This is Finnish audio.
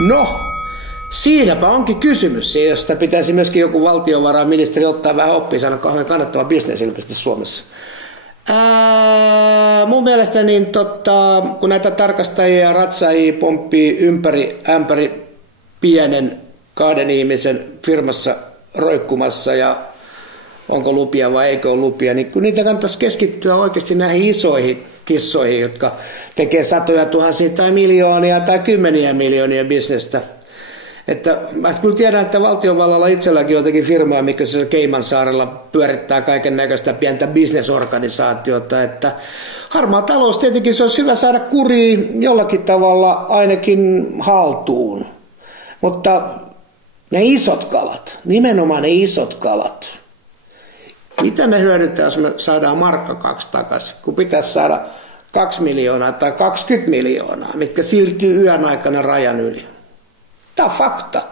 No, siinäpä onkin kysymys, josta pitäisi myöskin joku valtiovarainministeri ottaa vähän oppia, sanoa kauhean kannattava bisnes ilmeisesti Suomessa. Mun mielestä niin kun näitä tarkastajia ja ratsaajia pomppii ympäri ämpäri pienen 2 ihmisen firmassa roikkumassa ja onko lupia vai eikö ole lupia, niin kun niitä kannattaisi keskittyä oikeasti näihin isoihin kissoihin, jotka tekee satoja tuhansia tai miljoonia tai kymmeniä miljoonia bisnestä. Että mä kyllä tiedän, että valtiovallalla itselläkin jotakin firmaa, mikä se Caymansaarella pyörittää kaiken näköistä pientä bisnesorganisaatiota, että harmaa talous tietenkin se olisi hyvä saada kuriin jollakin tavalla ainakin haltuun, mutta ne isot kalat, nimenomaan ne isot kalat, mitä me hyödyntää, jos me saadaan markka 2 takaisin, kun pitäisi saada 2 miljoonaa tai 20 miljoonaa, mitkä siirtyy yön aikana rajan yli. Tämä on fakta.